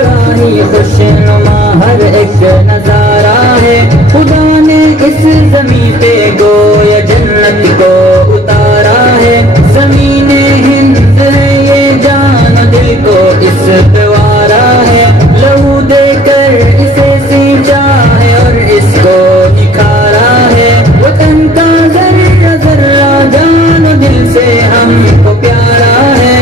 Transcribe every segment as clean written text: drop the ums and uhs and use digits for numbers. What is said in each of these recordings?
بڑا ہی خوشنما ہر ایک نظارہ ہے. خدا نے اس زمین پہ گویا جنت کو اتارا ہے. زمین ہند ہے یہ جان و دل کو اس پہ وارا ہے. لہو دے کر اسے سینچا ہے اور اس کو نکھارا ہے. وطن کا ذرہ ذرہ جان و دل سے ہم کو پیارا ہے.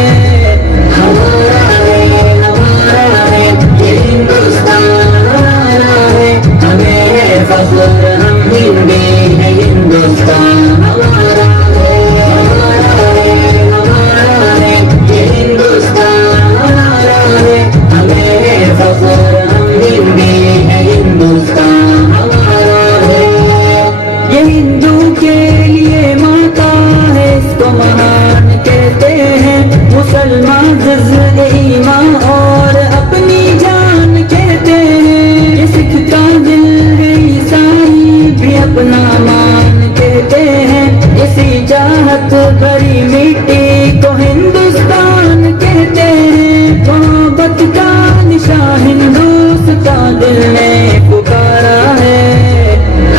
ہمارا ہے ہمارا ہے یہ ہندوستان ہمارا ہے. ہمیں ہے فخر ہم ہندی ہے ہندوستان ہمارا ہے. ہمارا ہے ہمارا ہے یہ ہندوستان ہمارا ہے. ہمیں ہے فخر ہم ہندی ہے ہندوستان ہمارا ہے. یہ ہندو کے لیے ماتا ہے اس کو مہان کہتے ہیں. مسلمان جزء ایمان اور اپنی جان کہتے ہیں. یہ سکھ کا دل عیسائی بھی اپنا مان کہتے ہیں. اسی چاہت بھری مٹی کو ہندوستان کہتے ہیں. محبت کا نشان ہندوستان دل نے پکارا ہے.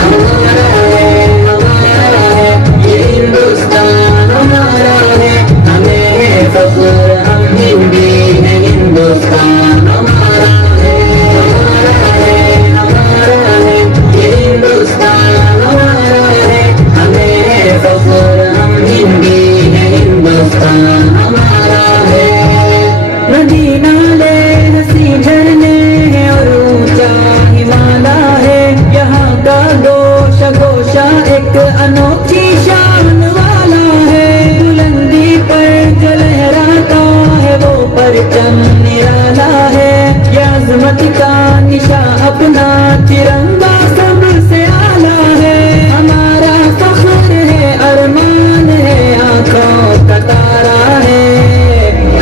ہمارا ہے ہمارا ہے یہ ہندوستان ہمارا ہے. ہمیں ہے فخر ہم ہندی ہے ہندوستان ہمارا ہے. ہمارا ہے ہمارا ہے یہ ہندوستان ہمارا ہے. ہمیں ہے فخر ہم ہندی ہے ہندوستان ہمارا ہے. ندی نالے ہنسی جھرنے ہیں اور اونچا ہمالا ہے. یہاں کا گوشہ گوشہ ایک انوکھی شان والا ہے. بلندی پر جو لہراتا ہے وہ پرچم نرالا ہے. یہ عظمت کا نشان اپنا ترنگا سب سے اعلیٰ ہے. ہمارا فخر ہے ارمان ہے آنکھوں کا تارا ہے.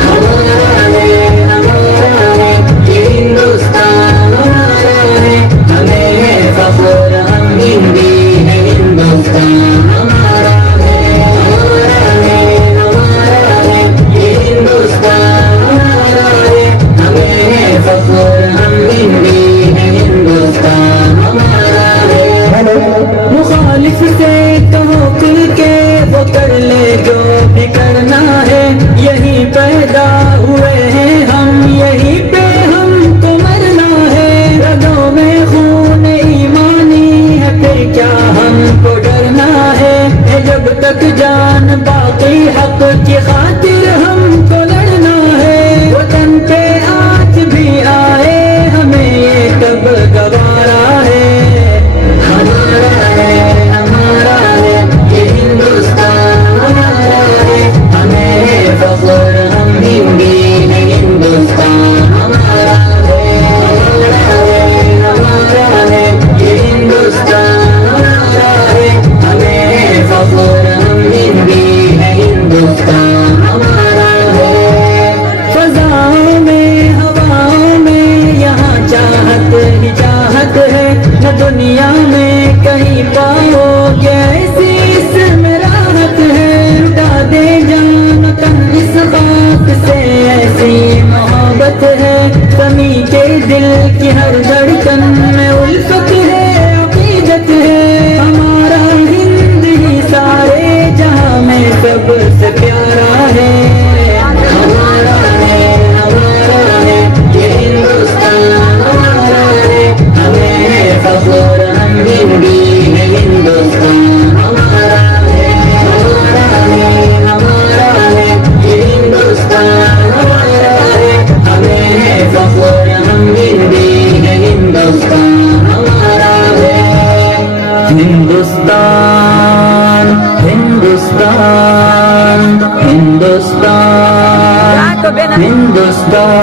ہمارا ہے ہمارا ہے یہ ہندوستان ہمارا ہے. ہمیں ہے فخر ہم ہندی ہے ہندوستان ہمارا ہے. ہمارا ہے ہمارا ہے یہ ہندوستان ہمارا ہے. ہمیں ہے فخر ہم ہندی ہے ہندوستان ہمارا ہے. مخالف سے کہو کھل کے وہ کر لے جو بھی کرنا ہے. یہی پیدا ہوئے ہیں ہم یہی پہ ہم کو مرنا ہے. رگوں میں خون ایمانی ہے پھر کیا ہم کو ڈرنا ہے. جب تک جان باقی حق کی خاطر ہم کو لڑنا ہے. وطن پہ آج بھی آئے ہمیں یہ کب گوارا ہے. ہمارا ہے ہمارا ہے یہ ہندوستان ہمارا ہے. ہمیں ہے فخر ہم ہندی ہے ہندوستان ہمارا ہے. ہمارا ہے ہمارا ہے یہ ہندوستان ہمارا ہے. ہمیں ہے فخر ہم ہندی ہے ہندوستان ہمارا ہے. فضاؤں میں ہواؤں میں یہاں چاہت ہی چاہت ہے. نہ دنیا میں کہیں پاؤ گے ایسی اس میں راحت ہے. لٹا دے جان تن اس خاک سے ایسی محبت ہے. زمین کے دل کی ہر دھڑکن میں الفت ہے عقیدت ہے. ہمارا ہند ہی سارے جہاں میں سب سے پیارا ہے. ہمارا ہے ہمارا ہے یہ ہندوستان ہمارا ہے. ہمیں ہے فخر ہم ہندی ہے ہندوستان ہمارا ہے. ہمارا ہے ہمارا ہے یہ ہندوستان ہمارا ہے. ہمیں ہے فخر ہم ہندی ہے ہندوستان ہمارا ہے. ہندوستان ہندوستان ہندوستان ہندوستان.